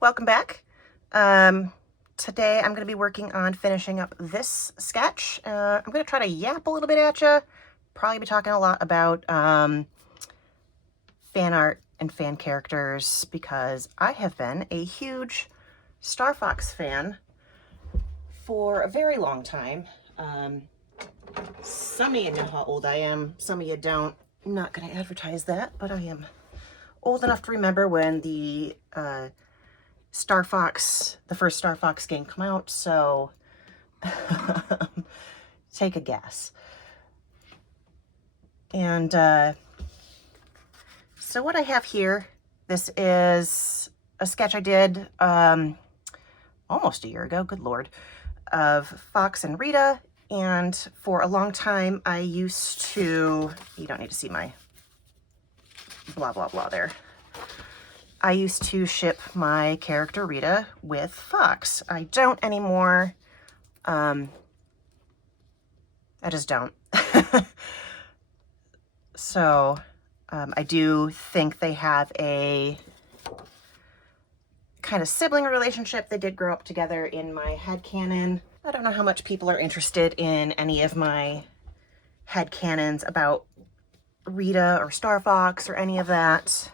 welcome back. Today I'm going to be working on finishing up this sketch. I'm going to try to yap a little bit at you. Probably be talking a lot about fan art and fan characters because I have been a huge Star Fox fan for a very long time. Some of you know how old I am, some of you don't. I'm not going to advertise that, but I am old enough to remember when the Star Fox, the first Star Fox game come out, so take a guess. And so what I have here, this is a sketch I did almost a year ago, good Lord, of Fox and Rita. And for a long time, I used to, you don't need to see my blah, blah, blah there. I used to ship my character Rita with Fox. I don't anymore. I just don't. So I do think they have a kind of sibling relationship. They did grow up together in my headcanon. I don't know how much people are interested in any of my headcanons about Rita or Star Fox or any of that.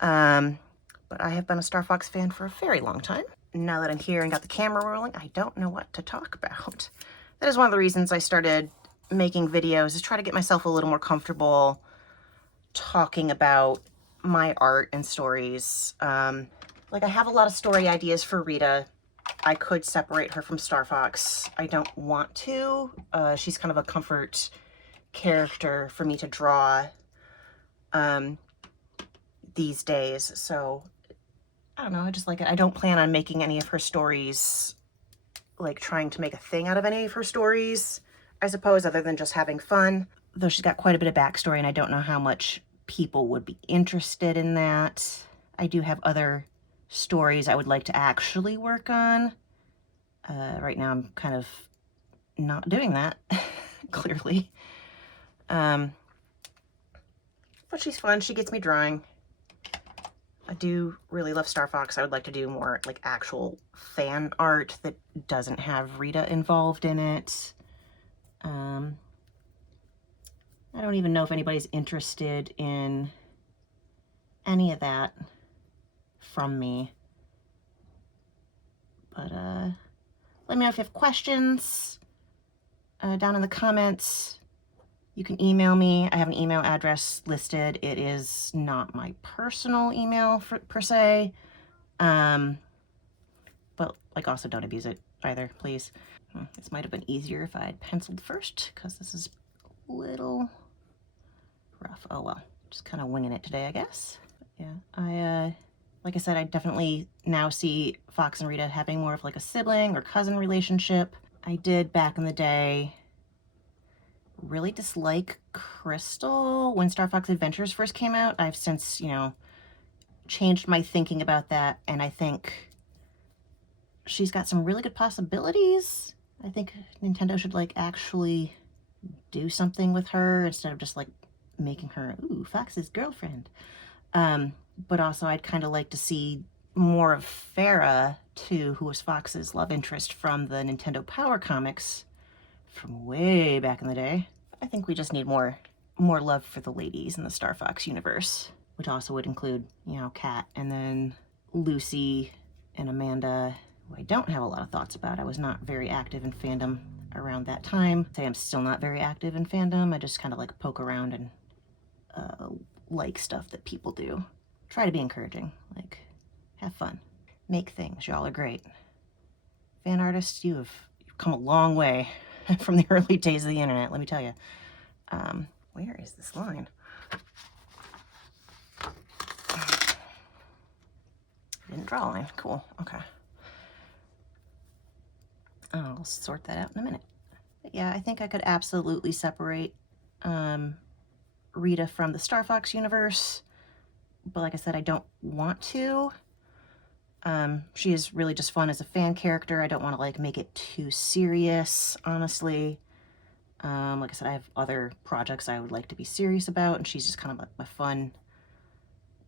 But I have been a Star Fox fan for a very long time. Now that I'm here and got the camera rolling, I don't know what to talk about. That is one of the reasons I started making videos, is try to get myself a little more comfortable talking about my art and stories. Like I have a lot of story ideas for Rita. I could separate her from Star Fox. I don't want to. She's kind of a comfort character for me to draw these days. So I don't know, I just like it. I don't plan on making any of her stories, like trying to make a thing out of any of her stories, I suppose, other than just having fun. Though she's got quite a bit of backstory and I don't know how much people would be interested in that. I do have other stories I would like to actually work on. Right now I'm kind of not doing that, clearly. But she's fun, she gets me drawing. I do really love Star Fox. I would like to do more like actual fan art that doesn't have Rita involved in it. I don't even know if anybody's interested in any of that from me. But let me know if you have questions down in the comments. You can email me. I have an email address listed. It is not my personal email per se. But like also don't abuse it either, please. This might have been easier if I had penciled first because this is a little rough. Oh well, just kind of winging it today, I guess. But yeah, like I said, I definitely now see Fox and Rita having more of like a sibling or cousin relationship. I did back in the day really dislike Crystal when Star Fox Adventures first came out. I've since, you know, changed my thinking about that, and I think she's got some really good possibilities. I think Nintendo should like actually do something with her instead of just like making her, ooh, Fox's girlfriend. But also I'd kind of like to see more of Farah too, who was Fox's love interest from the Nintendo Power comics from way back in the day. I think we just need more love for the ladies in the Star Fox universe, which also would include, you know, Kat and then Lucy and Amanda, who I don't have a lot of thoughts about. I was not very active in fandom around that time. I'd say I'm still not very active in fandom. I just kind of like poke around and like stuff that people do. Try to be encouraging, like have fun, make things. Y'all are great. Fan artists, you've come a long way from the early days of the internet, let me tell you. Where is this line? Didn't draw a line. Cool. Okay. I'll sort that out in a minute. But yeah, I think I could absolutely separate Rita from the Star Fox universe. But like I said, I don't want to. She is really just fun as a fan character. I don't want to like make it too serious, honestly. Like I said, I have other projects I would like to be serious about, and she's just kind of like my fun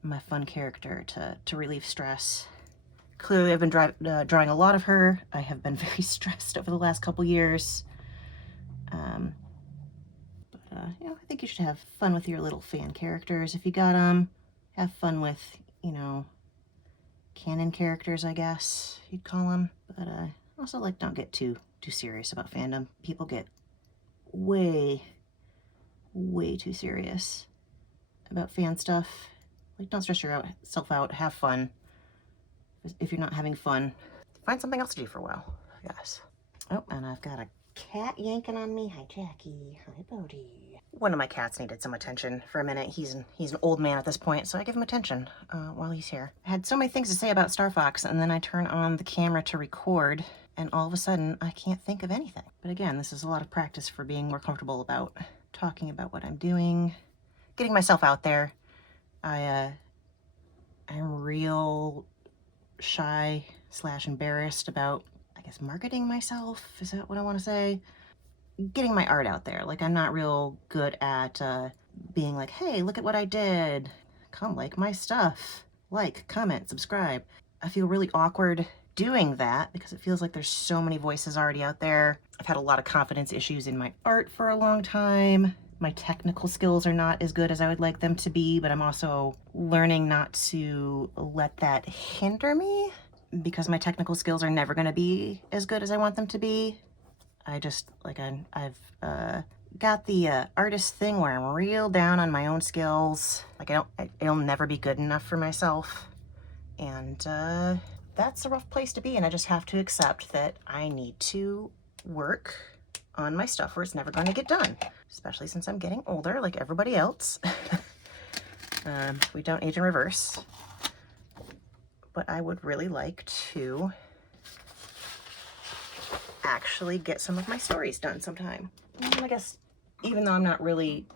my fun character to relieve stress. Clearly, I've been drawing a lot of her. I have been very stressed over the last couple years. You know, I think you should have fun with your little fan characters if you got them. Have fun with, you know, canon characters, I guess you'd call them. But also, like, don't get too serious about fandom. People get way too serious about fan stuff. Like, don't stress yourself out. Have fun. If you're not having fun, find something else to do for a while, I guess. Oh, and I've got a cat yanking on me. Hi, Jackie. Hi, Bodie. One of my cats needed some attention for a minute. He's an old man at this point, so I give him attention while he's here. I had so many things to say about Star Fox, and then I turn on the camera to record, and all of a sudden, I can't think of anything. But again, this is a lot of practice for being more comfortable about talking about what I'm doing, getting myself out there. I'm real shy / embarrassed about, I guess, marketing myself. Is that what I want to say? Getting my art out there. Like, I'm not real good at being like, hey, look at what I did. Come like my stuff. Like, comment, subscribe. I feel really awkward doing that because it feels like there's so many voices already out there. I've had a lot of confidence issues in my art for a long time. My technical skills are not as good as I would like them to be, but I'm also learning not to let that hinder me because my technical skills are never going to be as good as I want them to be. I just, like, I've got the artist thing where I'm real down on my own skills. Like, it'll never be good enough for myself. And that's a rough place to be, and I just have to accept that I need to work on my stuff or it's never going to get done, especially since I'm getting older like everybody else. We don't age in reverse. But I would really like to actually get some of my stories done sometime. And I guess even though I'm not really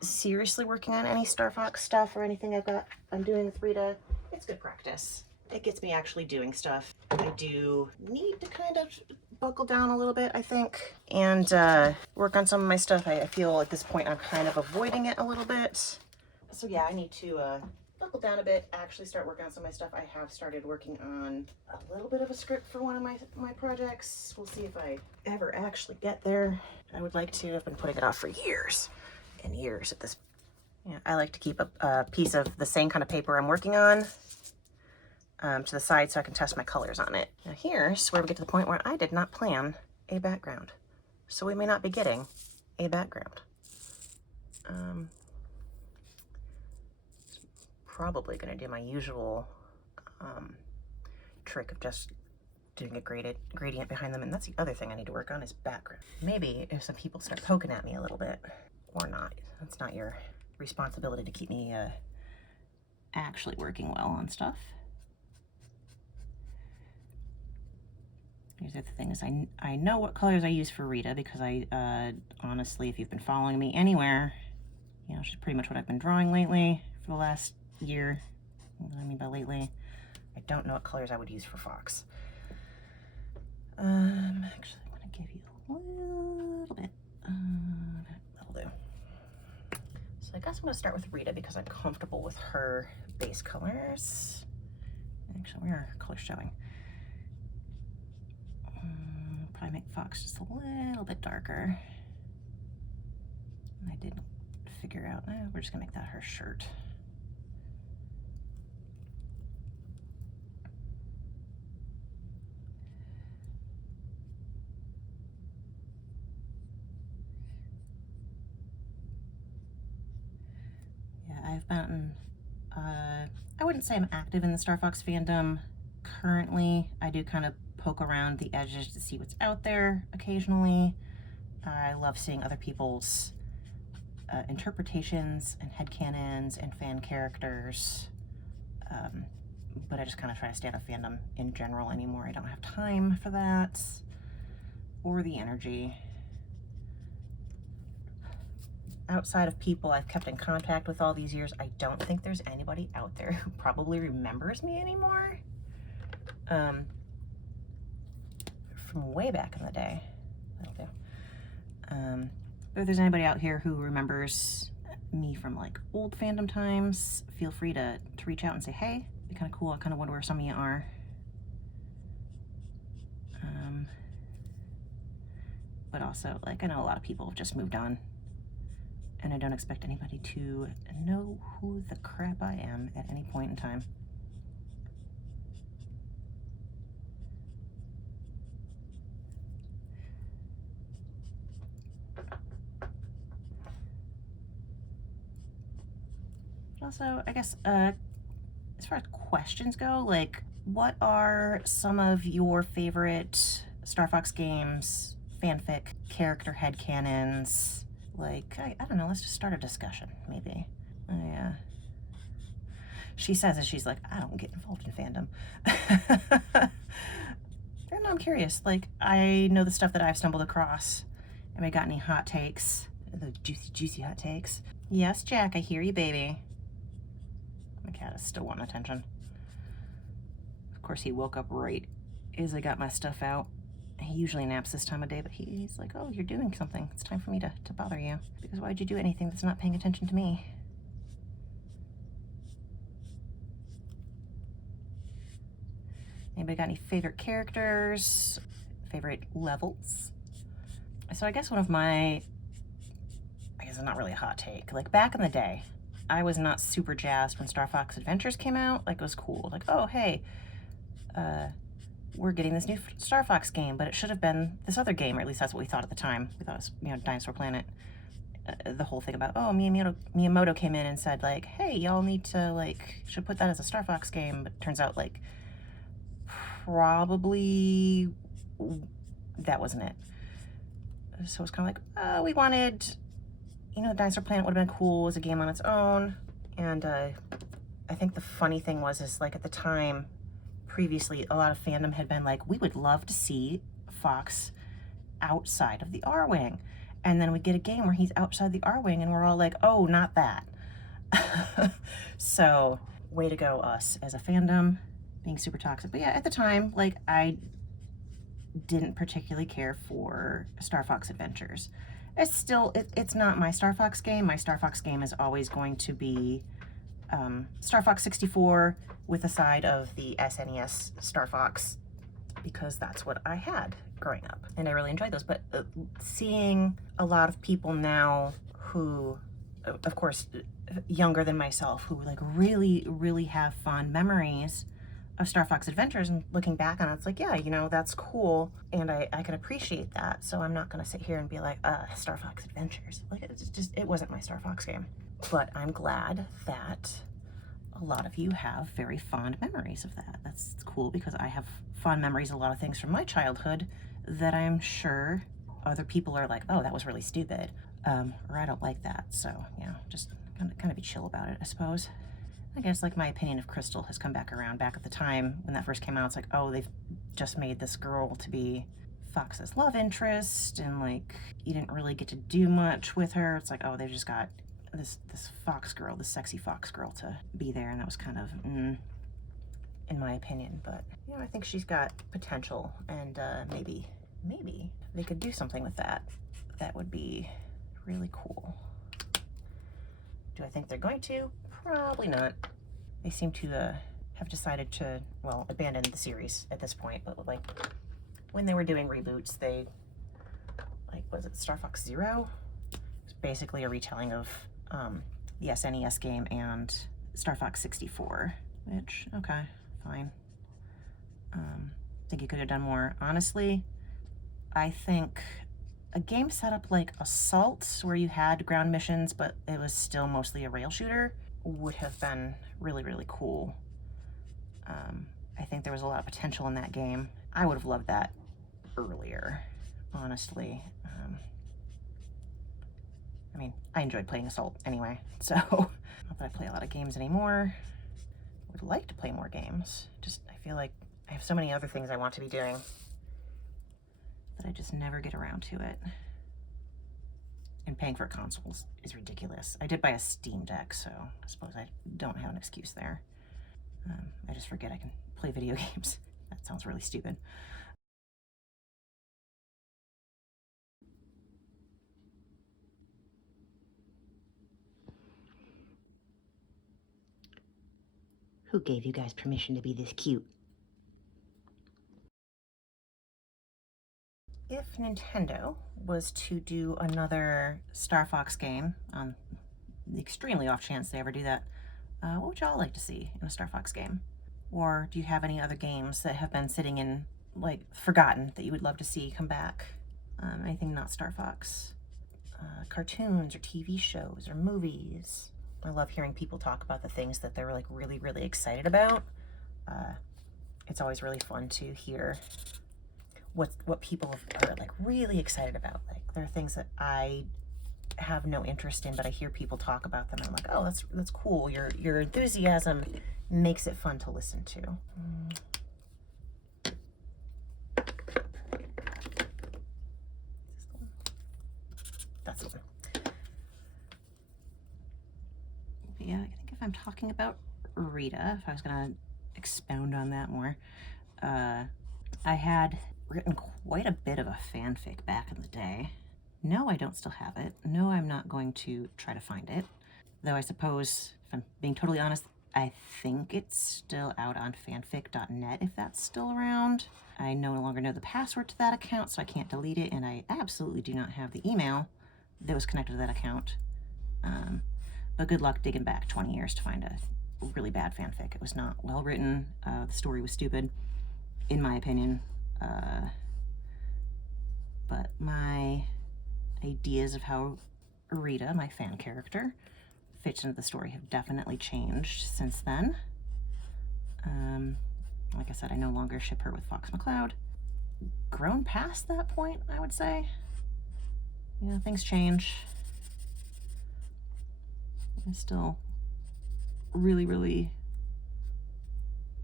seriously working on any Star Fox stuff or anything I'm doing with Rita, it's good practice. It gets me actually doing stuff. I do need to kind of buckle down a little bit, I think, and work on some of my stuff. I feel at this point I'm kind of avoiding it a little bit. So yeah, I need to buckle down a bit, actually start working on some of my stuff. I have started working on a little bit of a script for one of my projects. We'll see if I ever actually get there. I would like to. I've been putting it off for years and years at this. Yeah, I like to keep a piece of the same kind of paper I'm working on to the side so I can test my colors on it. Now here's where we get to the point where I did not plan a background. So we may not be getting a background. Probably going to do my usual trick of just doing a gradient behind them, and that's the other thing I need to work on is background. Maybe if some people start poking at me a little bit, or not. That's not your responsibility to keep me actually working well on stuff. Here's the other thing is I know what colors I use for Rita because I honestly, if you've been following me anywhere, you know, she's pretty much what I've been drawing lately for the last year. What I mean by lately, I don't know what colors I would use for Fox. Actually, I want to give you a little bit. That'll do. So I guess I'm going to start with Rita because I'm comfortable with her base colors. Actually, where are her colors showing? Probably make Fox just a little bit darker. And I didn't figure out, we're just gonna make that her shirt. Yeah, I've been, I wouldn't say I'm active in the Star Fox fandom currently. I do kind of poke around the edges to see what's out there occasionally. I love seeing other people's interpretations and headcanons and fan characters, but I just kind of try to stay out of fandom in general anymore. I don't have time for that or the energy. Outside of people I've kept in contact with all these years, I don't think there's anybody out there who probably remembers me anymore. From way back in the day. That'll do. But if there's anybody out here who remembers me from like old fandom times, feel free to reach out and say, hey. It'd be kind of cool. I kind of wonder where some of you are. But also, like, I know a lot of people have just moved on, and I don't expect anybody to know who the crap I am at any point in time. Also, I guess, as far as questions go, like, what are some of your favorite Star Fox games, fanfic, character headcanons? Like, I don't know, let's just start a discussion, maybe. Yeah. She says as she's like, I don't get involved in fandom. I don't know, I'm curious. Like, I know the stuff that I've stumbled across. Have I got any hot takes? The juicy, juicy hot takes. Yes, Jack, I hear you, baby. My cat is still wanting attention. Of course, he woke up right as I got my stuff out. He usually naps this time of day, but he's like, oh, you're doing something. It's time for me to bother you. Because why'd you do anything that's not paying attention to me? Anybody got any favorite characters? Favorite levels? So I guess one of my, I guess it's not really a hot take. Like back in the day, I was not super jazzed when Star Fox Adventures came out. Like it was cool. Like, oh, hey, we're getting this new Star Fox game, but it should have been this other game, or at least that's what we thought at the time. We thought it was, you know, Dinosaur Planet. The whole thing about, oh, Miyamoto came in and said like, hey, y'all need to like, should put that as a Star Fox game. But it turns out like, probably that wasn't it. So it's kind of like, we wanted, you know, Dinosaur Planet would have been cool as a game on its own. And I think the funny thing was, is like at the time, previously, a lot of fandom had been like, we would love to see Fox outside of the R-Wing. And then we get a game where he's outside the R-Wing and we're all like, oh, not that. So way to go us as a fandom, being super toxic. But yeah, at the time, like I didn't particularly care for Star Fox Adventures. It's still, it's not my Star Fox game. My Star Fox game is always going to be Star Fox 64 with a side of the SNES Star Fox, because that's what I had growing up and I really enjoyed those. But seeing a lot of people now who, of course, younger than myself, who like really have fond memories of Star Fox Adventures, and looking back on it, it's like, yeah, you know, that's cool, and I can appreciate that. So I'm not gonna sit here and be like, Star Fox Adventures. Like, it wasn't my Star Fox game. But I'm glad that a lot of you have very fond memories of that. That's cool, because I have fond memories of a lot of things from my childhood that I'm sure other people are like, oh, that was really stupid, or I don't like that. So, you know, just kind of be chill about it, I suppose. I guess like my opinion of Crystal has come back around. Back at the time when that first came out, it's like, oh, they've just made this girl to be Fox's love interest, and like you didn't really get to do much with her. It's like, oh, they've just got this fox girl, this sexy fox girl to be there, and that was kind of in my opinion. But you know, I think she's got potential, and maybe they could do something with that. That would be really cool. Do I think they're going to? Probably not. They seem to have decided to, well, abandon the series at this point, but like when they were doing reboots, they, like, was it Star Fox Zero? It's basically a retelling of the SNES game and Star Fox 64, which, okay, fine. Think you could have done more. Honestly, I think a game set up like Assault, where you had ground missions, but it was still mostly a rail shooter, would have been really cool. I think there was a lot of potential in that game. I would have loved that earlier, honestly. I mean, I enjoyed playing Assault anyway, so not that I play a lot of games anymore. Would like to play more games. Just, I feel like I have so many other things I want to be doing that I just never get around to it. And paying for consoles is ridiculous. I did buy a Steam Deck, so I suppose I don't have an excuse there. I just forget I can play video games. That sounds really stupid. Who gave you guys permission to be this cute? If Nintendo was to do another Star Fox game, on the extremely off chance they ever do that, what would y'all like to see in a Star Fox game? Or do you have any other games that have been sitting in, like, forgotten that you would love to see come back? Anything not Star Fox? Cartoons or TV shows or movies. I love hearing people talk about the things that they're like really, really excited about. It's always really fun to hear what people are like really excited about. Like, there are things that I have no interest in, but I hear people talk about them and I'm like, oh, that's cool. Your enthusiasm makes it fun to listen to. That's the one. Yeah, I think if I'm talking about Rita, if I was gonna expound on that more, I had written quite a bit of a fanfic back in the day. No, I don't still have it. No, I'm not going to try to find it. Though I suppose, if I'm being totally honest, I think it's still out on fanfic.net, if that's still around. I no longer know the password to that account, so I can't delete it, and I absolutely do not have the email that was connected to that account. But good luck digging back 20 years to find a really bad fanfic. It was not well written. The story was stupid, in my opinion. But my ideas of how Rita, my fan character, fits into the story have definitely changed since then. Like I said, I no longer ship her with Fox McCloud. Grown past that point, I would say. You know, things change. I'm still really, really...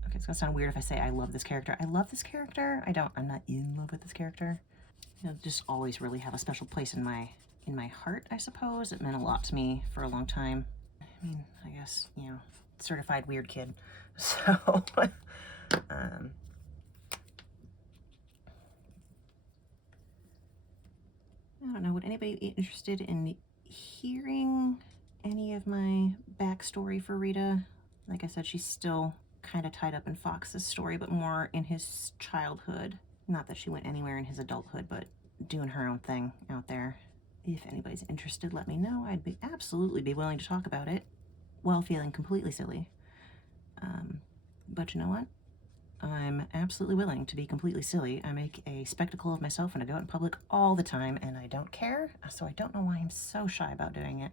Okay, it's gonna sound weird if I say I love this character. I love this character. I'm not in love with this character. You know, just always really have a special place in my heart, I suppose. It meant a lot to me for a long time. I mean, I guess, you know, certified weird kid. So, I don't know, would anybody be interested in hearing any of my backstory for Rita? Like I said, she's still kind of tied up in Fox's story, but more in his childhood. Not that she went anywhere in his adulthood, but doing her own thing out there. If anybody's interested, let me know. I'd absolutely be willing to talk about it while feeling completely silly. But you know what? I'm absolutely willing to be completely silly. I make a spectacle of myself when I go out in public all the time, and I don't care, so I don't know why I'm so shy about doing it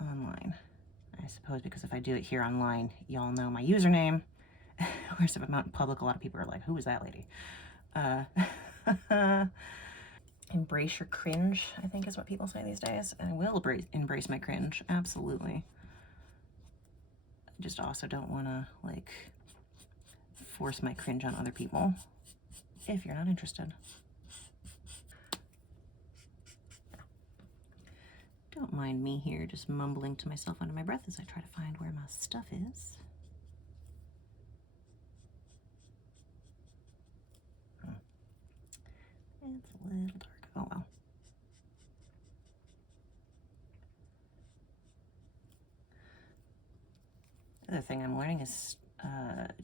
online. I suppose because if I do it here online, y'all know my username. Whereas if I'm out in public, a lot of people are like, who is that lady? Embrace your cringe, I think is what people say these days. And I will embrace my cringe, absolutely. I just also don't want to, like, force my cringe on other people if you're not interested. Don't mind me here just mumbling to myself under my breath as I try to find where my stuff is. It's a little dark. Oh well. The other thing I'm learning is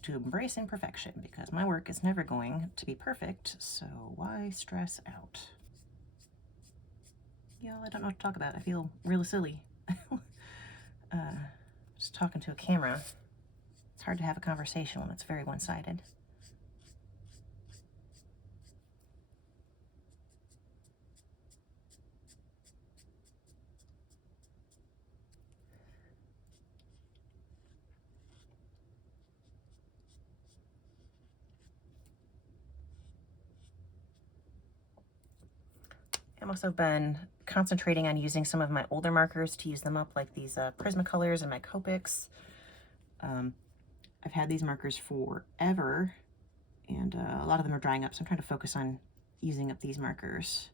to embrace imperfection, because my work is never going to be perfect, so why stress out? Y'all, I don't know what to talk about. I feel really silly. Just talking to a camera. It's hard to have a conversation when it's very one-sided. I've also been concentrating on using some of my older markers to use them up, like these Prismacolors and my Copics. I've had these markers forever, and a lot of them are drying up, so I'm trying to focus on using up these markers.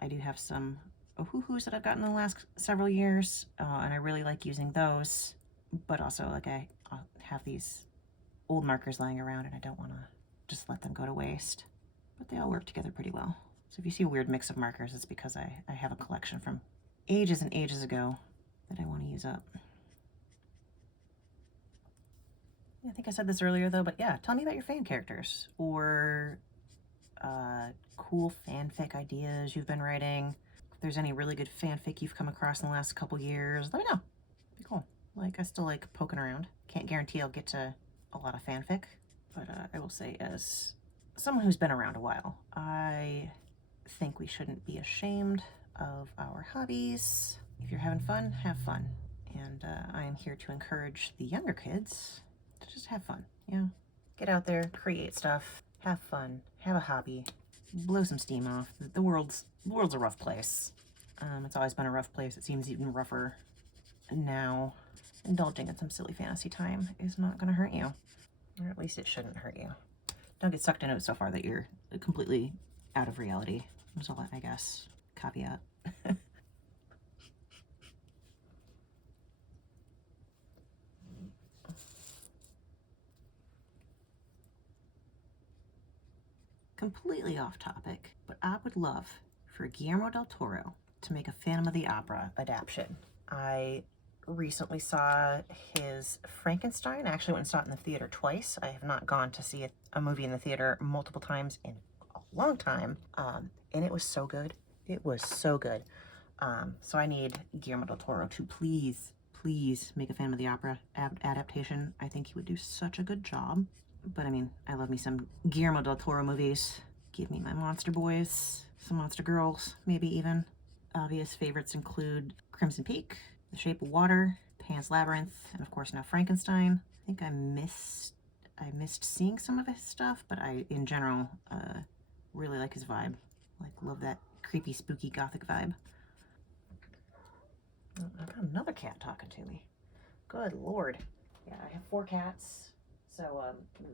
I do have some Ohuhus that I've gotten in the last several years, and I really like using those, but also, like, I have these old markers lying around, and I don't want to just let them go to waste. But they all work together pretty well. So if you see a weird mix of markers, it's because I have a collection from ages and ages ago that I want to use up. I think I said this earlier though, but yeah, tell me about your fan characters or cool fanfic ideas you've been writing. If there's any really good fanfic you've come across in the last couple years, let me know. Be cool. Like, I still like poking around. Can't guarantee I'll get to a lot of fanfic, but I will say, as someone who's been around a while, I think we shouldn't be ashamed of our hobbies. If you're having fun, have fun. And I am here to encourage the younger kids to just have fun, you know? Get out there, create stuff, have fun, have a hobby, blow some steam off. The world's a rough place. It's always been a rough place. It seems even rougher now. Indulging in some silly fantasy time is not going to hurt you, or at least it shouldn't hurt you. Don't get sucked into it so far that you're completely out of reality. That's all, I guess. Caveat. Completely off topic, but I would love for Guillermo del Toro to make a Phantom of the Opera adaptation. I recently saw his Frankenstein. I actually went and saw it in the theater twice. I have not gone to see a movie in the theater multiple times in a long time, and it was so good. It was so good. So I need Guillermo del Toro to please make a Phantom of the Opera adaptation. I think he would do such a good job. But I mean, I love me some Guillermo del Toro movies. Give me my monster boys, some monster girls, maybe even. Obvious favorites include Crimson Peak, The Shape of Water, Pan's Labyrinth, and of course now Frankenstein. I think I missed seeing some of his stuff, but I, in general, really like his vibe. Like, love that creepy, spooky, gothic vibe. Oh, I've got another cat talking to me. Good Lord. Yeah, I have 4 cats. So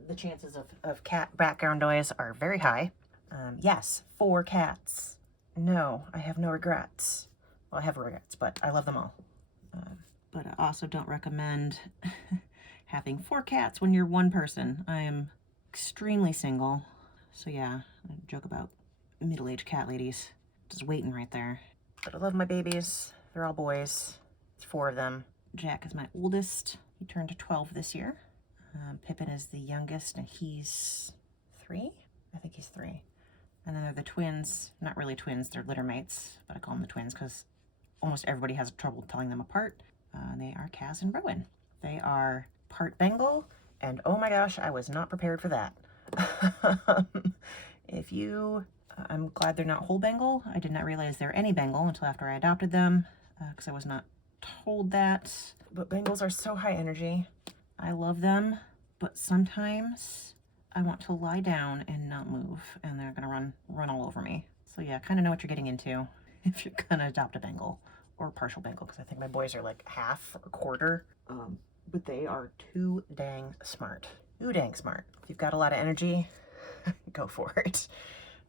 the chances of cat background noise are very high. Yes, 4 cats. No, I have no regrets. Well, I have regrets, but I love them all. But I also don't recommend having 4 cats when you're one person. I am extremely single. So yeah, I joke about middle-aged cat ladies just waiting right there. But I love my babies. They're all boys. It's 4 of them. Jack is my oldest. He turned 12 this year. Pippin is the youngest, and he's 3? I think he's 3. And then they're the twins. Not really twins, they're litter mates, but I call them the twins because almost everybody has trouble telling them apart. They are Kaz and Rowan. They are part Bengal, and oh my gosh, I was not prepared for that. I'm glad they're not whole Bengal. I did not realize they're any Bengal until after I adopted them, because I was not told that. But Bengals are so high energy. I love them, but sometimes I want to lie down and not move, and they're gonna run all over me. So yeah, kind of know what you're getting into if you're gonna adopt a Bengal or a partial Bengal, because I think my boys are like half or a quarter. But they are too dang smart. Too dang smart. If you've got a lot of energy, go for it.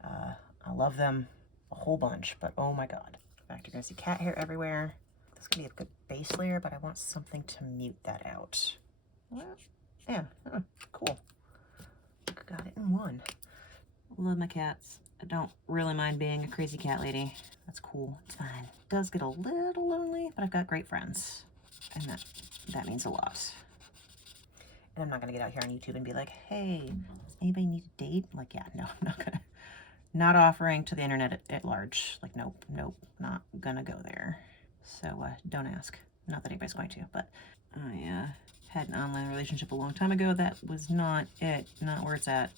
I love them a whole bunch, but oh my god. In fact, you're gonna see cat hair everywhere. This could be a good base layer, but I want something to mute that out. Well, yeah, cool. Got it in one. Love my cats. I don't really mind being a crazy cat lady. That's cool. It's fine. It does get a little lonely, but I've got great friends, and that means a lot. And I'm not gonna get out here on YouTube and be like, hey, does anybody need a date? Like, yeah, no, I'm not gonna. Not offering to the internet at large. Like, nope, not gonna go there. So don't ask. Not that anybody's going to, but I had an online relationship a long time ago. That was not it, not where it's at.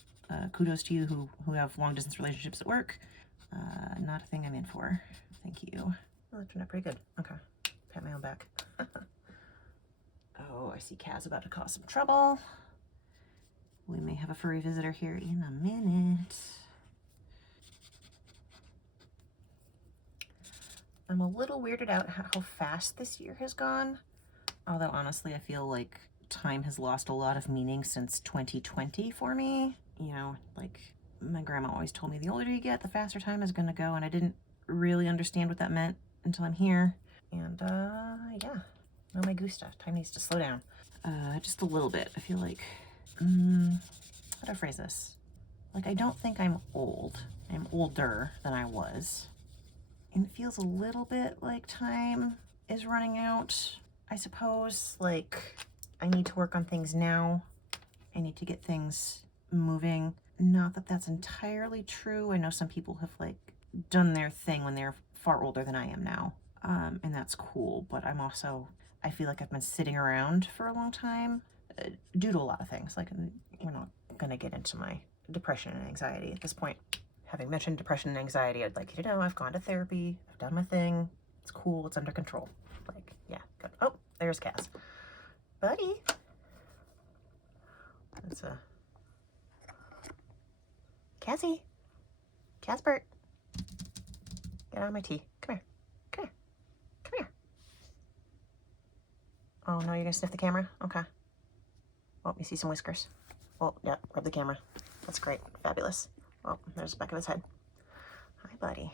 Kudos to you who have long distance relationships at work. Not a thing I'm in for. Thank you. Well, that turned out pretty good. Okay, pat my own back. Oh, I see Kaz about to cause some trouble. We may have a furry visitor here in a minute. I'm a little weirded out how fast this year has gone. Although honestly, I feel like time has lost a lot of meaning since 2020 for me. You know, like my grandma always told me the older you get, the faster time is gonna go, and I didn't really understand what that meant until I'm here. And yeah, no me gusta. Time needs to slow down. Just a little bit. I feel like, how do I phrase this? Like, I don't think I'm old. I'm older than I was. And it feels a little bit like time is running out, I suppose. Like, I need to work on things now I need to get things moving. Not that that's entirely true. I know some people have like done their thing when they're far older than I am now. And that's cool, but I feel like I've been sitting around for a long time due to a lot of things. Like, we're not gonna get into my depression and anxiety at this point. Having mentioned depression and anxiety, I'd like you to know I've gone to therapy, I've done my thing, it's cool, it's under control. Like, yeah, good. Oh, there's Cass. Buddy. It's a Cassie. Casper. Get out of my tea. Come here. Come here. Come here. Oh no, you're gonna sniff the camera? Okay. Oh, you see some whiskers. Oh, yeah, rub the camera. That's great. Fabulous. Oh, there's the back of his head. Hi, buddy.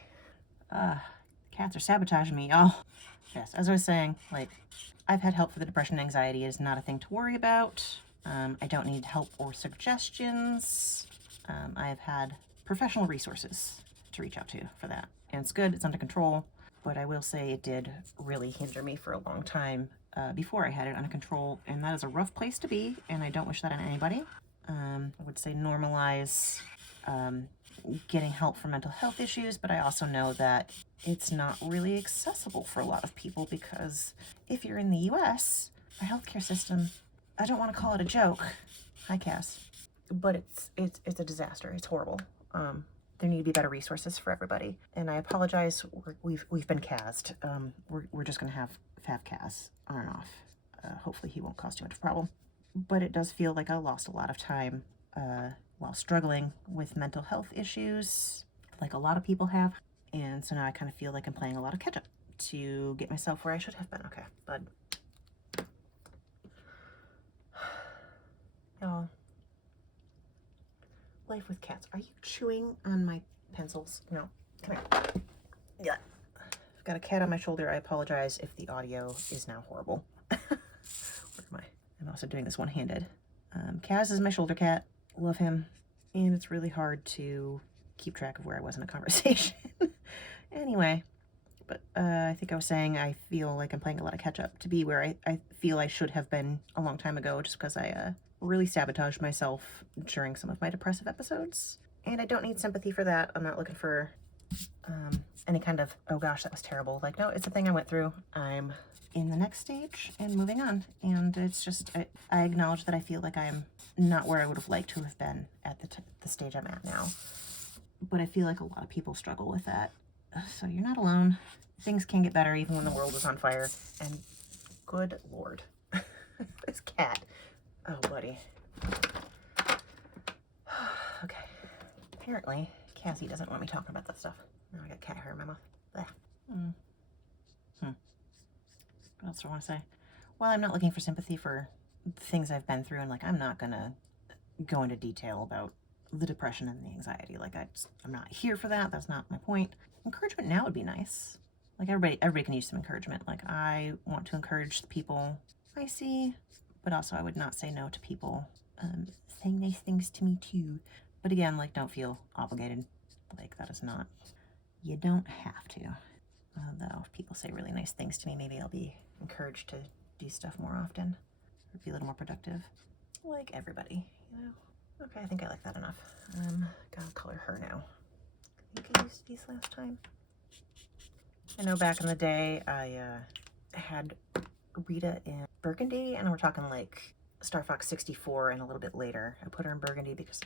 Cats are sabotaging me, y'all. Yes, as I was saying, like, I've had help for the depression and anxiety. It is not a thing to worry about. I don't need help or suggestions. I have had professional resources to reach out to for that. And it's good, it's under control. But I will say it did really hinder me for a long time before I had it under control. And that is a rough place to be, and I don't wish that on anybody. I would say normalize getting help for mental health issues, but I also know that it's not really accessible for a lot of people because if you're in the US, our healthcare system, I don't want to call it a joke. Hi, Cass. But it's a disaster. It's horrible. There need to be better resources for everybody. And I apologize. We've been Cassed. We're just gonna have Cass on and off. Hopefully he won't cause too much of a problem. But it does feel like I lost a lot of time while struggling with mental health issues, like a lot of people have. And so now I kind of feel like I'm playing a lot of catch up to get myself where I should have been. Okay, bud. Y'all. Life with cats. Are you chewing on my pencils? No. Come here. Yeah. I've got a cat on my shoulder. I apologize if the audio is now horrible. Where am I? I'm also doing this one-handed. Kaz is my shoulder cat. Love him. And it's really hard to keep track of where I was in a conversation. Anyway, but I think I was saying I feel like I'm playing a lot of catch-up to be where I feel I should have been a long time ago, just because I really sabotaged myself during some of my depressive episodes. And I don't need sympathy for that. I'm not looking for any kind of, oh gosh, that was terrible. Like, no, it's a thing I went through. I'm in the next stage and moving on. And it's just, I acknowledge that I feel like I'm not where I would have liked to have been at the stage I'm at now. But I feel like a lot of people struggle with that. So you're not alone. Things can get better even when the world is on fire. And good Lord, this cat. Oh, buddy. Okay. Apparently, Cassie doesn't want me talking about that stuff. Now I got cat hair in my mouth. What else do I want to say? Well, I'm not looking for sympathy for things I've been through, and like, I'm not gonna go into detail about the depression and the anxiety. Like, I'm not here for that. That's not my point. Encouragement now would be nice. Like, everybody can use some encouragement. Like, I want to encourage the people I see, but also I would not say no to people saying nice things to me too. But again, like, don't feel obligated. Like, that is not, you don't have to. Though if people say really nice things to me, maybe I'll be encouraged to do stuff more often or be a little more productive. Like everybody, you know? Okay, I think I like that enough. Gotta color her now. I think I used these last time. I know back in the day, I had Rita in burgundy, and we're talking like Star Fox 64 and a little bit later. I put her in burgundy because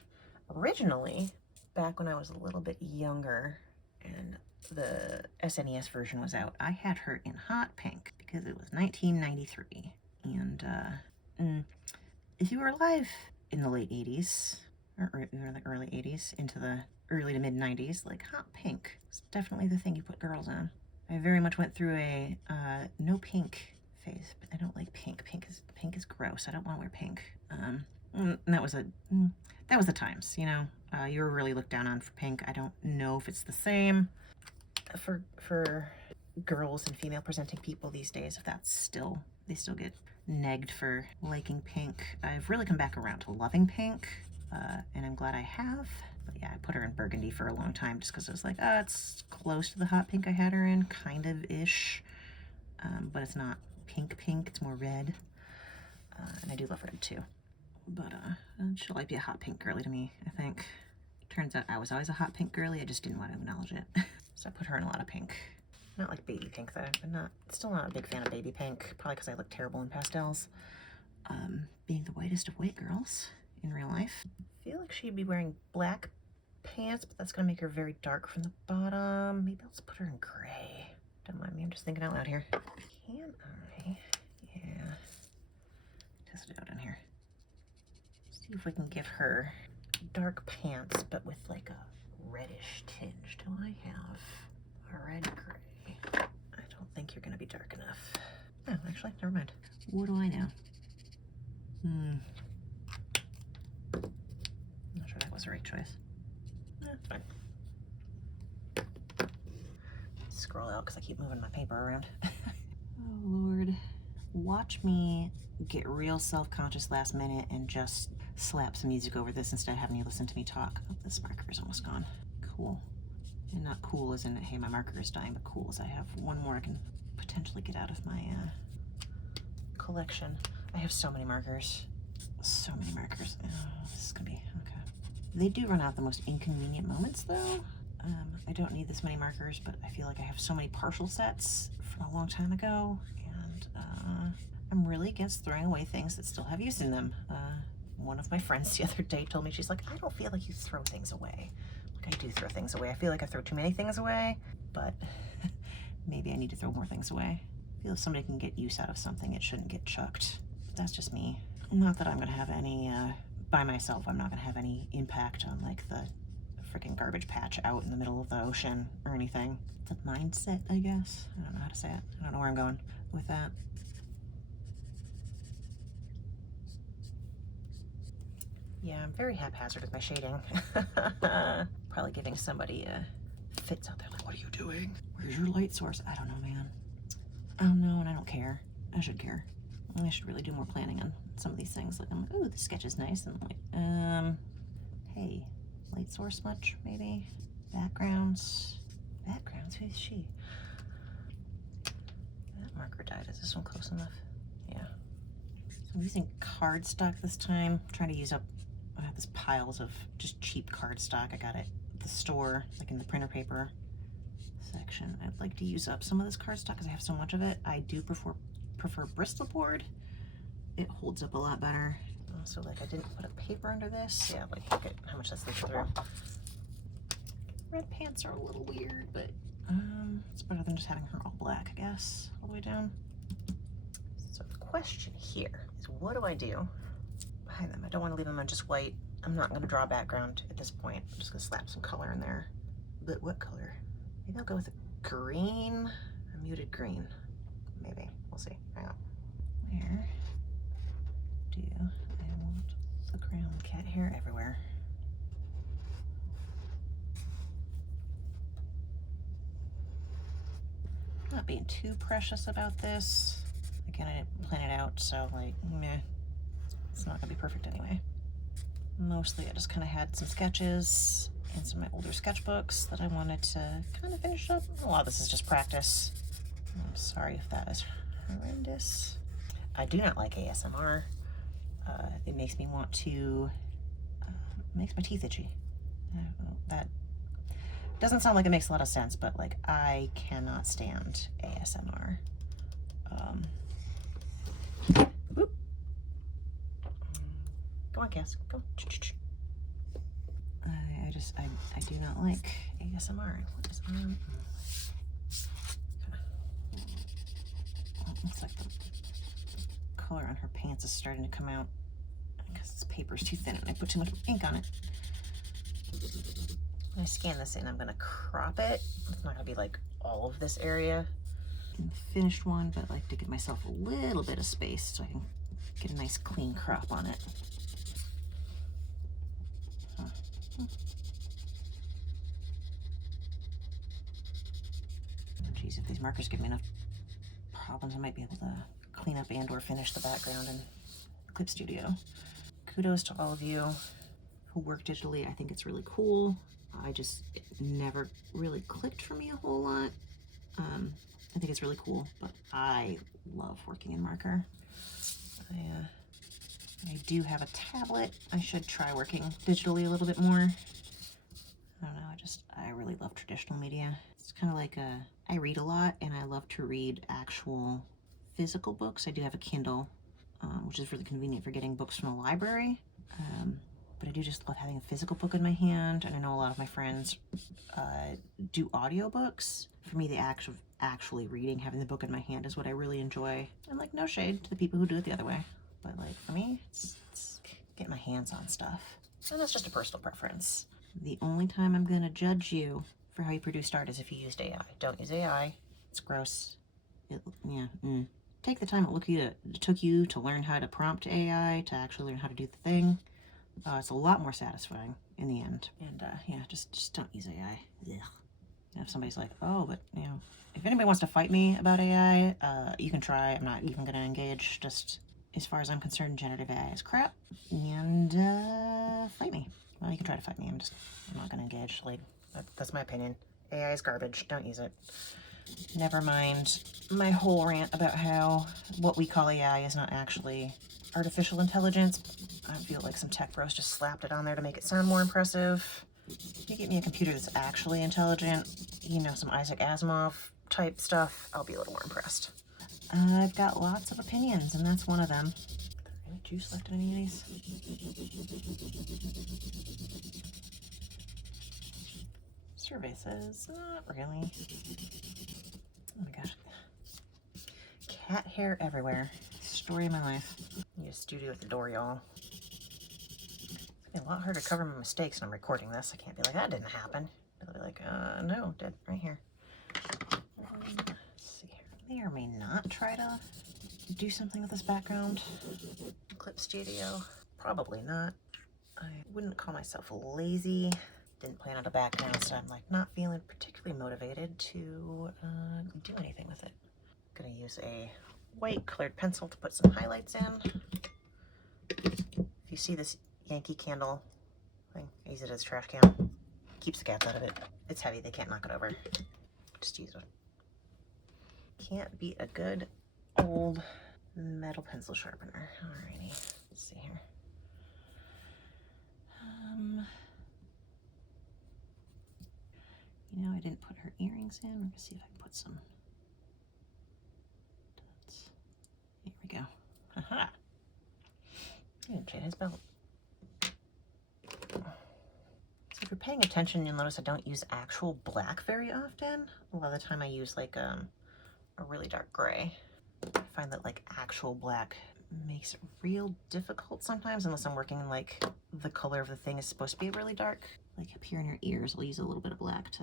originally, back when I was a little bit younger and the SNES version was out, I had her in hot pink because it was 1993. And if you were alive in the late 80s, or the early 80s into the early to mid 90s, like hot pink is definitely the thing you put girls on. I very much went through a no pink phase, but I don't like pink. Pink is gross. I don't want to wear pink. And that was the times, you know. You were really looked down on for pink. I don't know if it's the same for girls and female presenting people these days, if they still get negged for liking pink. I've really come back around to loving pink, and I'm glad I have. But yeah, I put her in burgundy for a long time just because I was like, it's close to the hot pink I had her in, kind of ish, but it's not pink, it's more red, and I do love red too. but she'll like be a hot pink girly to me, I think. Turns out I was always a hot pink girly, I just didn't want to acknowledge it. So I put her in a lot of pink. Not like baby pink though, but still not a big fan of baby pink, probably because I look terrible in pastels. Being the whitest of white girls in real life. I feel like she'd be wearing black pants, but that's gonna make her very dark from the bottom. Maybe I'll just put her in gray. Don't mind me, I'm just thinking out loud here. Can I? Yeah. Test it out in here. See if we can give her dark pants, but with like a reddish tinge. Do I have a red gray? I don't think you're gonna be dark enough. No, actually, never mind. What do I know? Not sure that was the right choice. It's fine. Scroll out because I keep moving my paper around. Oh Lord. Watch me get real self-conscious last minute and just slap some music over this instead of having you listen to me talk. Oh, this marker is almost gone. Cool. And not cool as in, hey, my marker is dying, but cool as I have one more I can potentially get out of my collection. I have so many markers. So many markers. Oh, this is gonna be, okay. They do run out the most inconvenient moments though. I don't need this many markers, but I feel like I have so many partial sets from a long time ago, and I'm really against throwing away things that still have use in them. One of my friends the other day told me, she's like, I don't feel like you throw things away. Like, I do throw things away. I feel like I throw too many things away, but maybe I need to throw more things away. I feel if somebody can get use out of something, it shouldn't get chucked. But that's just me. Not that I'm gonna have any, by myself, I'm not gonna have any impact on like the freaking garbage patch out in the middle of the ocean or anything. It's a mindset, I guess. I don't know how to say it. I don't know where I'm going with that. Yeah, I'm very haphazard with my shading. Probably giving somebody fits out there like, what are you doing? Where's your light source? I don't know, man. I don't know, and I don't care. I should care. I should really do more planning on some of these things. Like, I'm like, oh, this sketch is nice. And I'm like, hey, light source much, maybe? Backgrounds. Backgrounds, who's she? That marker died. Is this one close enough? Yeah. So I'm using cardstock this time. I'm trying to use up, I have this piles of just cheap cardstock. I got it at the store, like in the printer paper section. I'd like to use up some of this cardstock because I have so much of it. I do prefer Bristol board. It holds up a lot better. So like I didn't put a paper under this. Yeah, like look at how much that's leaked through. Red pants are a little weird, but it's better than just having her all black, I guess, all the way down. So the question here is, what do I do behind them? I don't want to leave them on just white. I'm not going to draw a background at this point. I'm just going to slap some color in there. But what color? Maybe I'll go with a green, a muted green. Maybe. We'll see. Hang on. Where do I want the crown? Cat hair everywhere. Not being too precious about this. Again, I didn't plan it out, so like, meh. It's not gonna be perfect anyway. Mostly I just kind of had some sketches and some of my older sketchbooks that I wanted to kind of finish up. A lot of this is just practice. I'm sorry if that is horrendous. I do not like ASMR. It makes me want to, makes my teeth itchy. That doesn't sound like it makes a lot of sense, but like I cannot stand ASMR. Whoop. Go on, Cass, go. I do not like ASMR. What is on? Looks like the color on her pants is starting to come out because this paper is too thin and I put too much ink on it. When I scan this in, I'm gonna crop it. It's not gonna be like all of this area in the finished one, but I like to give myself a little bit of space so I can get a nice clean crop on it. Geez, if these markers give me enough problems, I might be able to clean up and or finish the background in Clip Studio. Kudos to all of you who work digitally. I think it's really cool. It never really clicked for me a whole lot. I think it's really cool, but I love working in marker. I do have a tablet. I should try working digitally a little bit more. I don't know, I really love traditional media. It's kind of like I read a lot and I love to read actual physical books. I do have a Kindle, which is really convenient for getting books from the library. But I do just love having a physical book in my hand, and I know a lot of my friends do audiobooks. For me, the act of actually reading, having the book in my hand is what I really enjoy. And like, no shade to the people who do it the other way, but like for me, it's getting my hands on stuff. And that's just a personal preference. The only time I'm gonna judge you for how you produced art is if you used AI. Don't use AI. It's gross. Take the time it took you to learn how to prompt AI, to actually learn how to do the thing. It's a lot more satisfying in the end. And yeah, just don't use AI. Ugh. If somebody's like, oh, but you know, if anybody wants to fight me about AI, you can try. I'm not even gonna engage. Just as far as I'm concerned, generative AI is crap. And fight me. Well, you can try to fight me. I'm not gonna engage. Like, that's my opinion. AI is garbage. Don't use it. Never mind my whole rant about how what we call AI is not actually artificial intelligence. I feel like some tech bros just slapped it on there to make it sound more impressive. If you get me a computer that's actually intelligent, you know, some Isaac Asimov type stuff, I'll be a little more impressed. I've got lots of opinions, and that's one of them. Is there any juice left in any of these? Survey says, not really. Oh my gosh. Cat hair everywhere. Story of my life. Need a studio at the door, y'all. It's a lot harder to cover my mistakes when I'm recording this. I can't be like, that didn't happen. I'll be like, no, it did, right here. Let's see here. May or may not try to do something with this background. Clip Studio, probably not. I wouldn't call myself lazy. Didn't plan on a background, so I'm like not feeling particularly motivated to do anything with it. Gonna use a white colored pencil to put some highlights in. If you see this Yankee candle thing, I use it as a trash can. Keeps the cats out of it. It's heavy, they can't knock it over. Just use it. Can't beat a good old metal pencil sharpener. Alrighty, let's see here. You know, I didn't put her earrings in. Let me see if I can put some dots. Here we go. Haha. I didn't change his belt. So if you're paying attention, you'll notice I don't use actual black very often. A lot of the time I use like a really dark gray. I find that like actual black makes it real difficult sometimes, unless I'm working like the color of the thing is supposed to be really dark. Like up here in your ears, I'll use a little bit of black to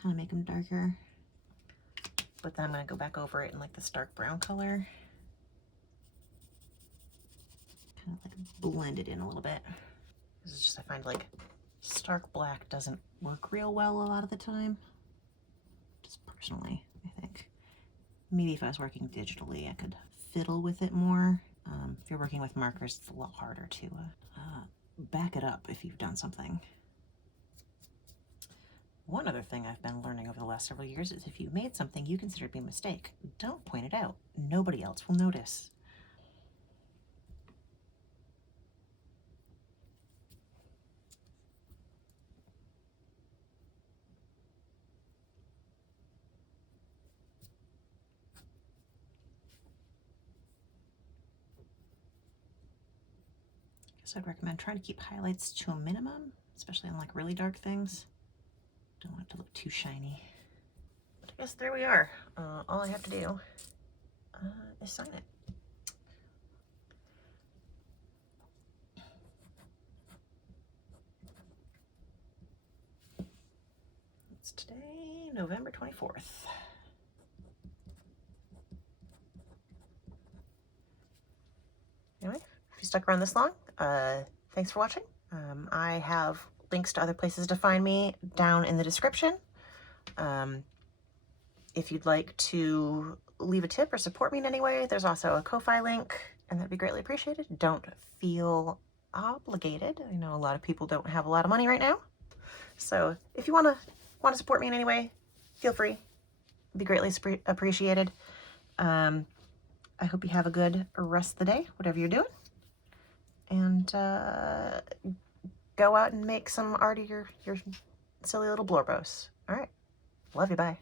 kind of make them darker. But then I'm gonna go back over it in like this dark brown color. Kind of like blend it in a little bit. This is just, I find like stark black doesn't work real well a lot of the time. Just personally, I think. Maybe if I was working digitally, I could fiddle with it more. If you're working with markers, it's a lot harder to back it up if you've done something. One other thing I've been learning over the last several years is if you made something you consider to be a mistake, don't point it out. Nobody else will notice. So I'd recommend trying to keep highlights to a minimum, especially on like really dark things. Don't want it to look too shiny. But I guess there we are. All I have to do is sign it. It's today, November 24th. Anyway, if you stuck around this long, thanks for watching. I have links to other places to find me down in the description. If you'd like to leave a tip or support me in any way, there's also a Ko-Fi link, and that'd be greatly appreciated. Don't feel obligated. I know a lot of people don't have a lot of money right now. So if you want to support me in any way, feel free. It'd be greatly appreciated. I hope you have a good rest of the day, whatever you're doing. and go out and make some art of your silly little blorbos. All right. Love you. Bye.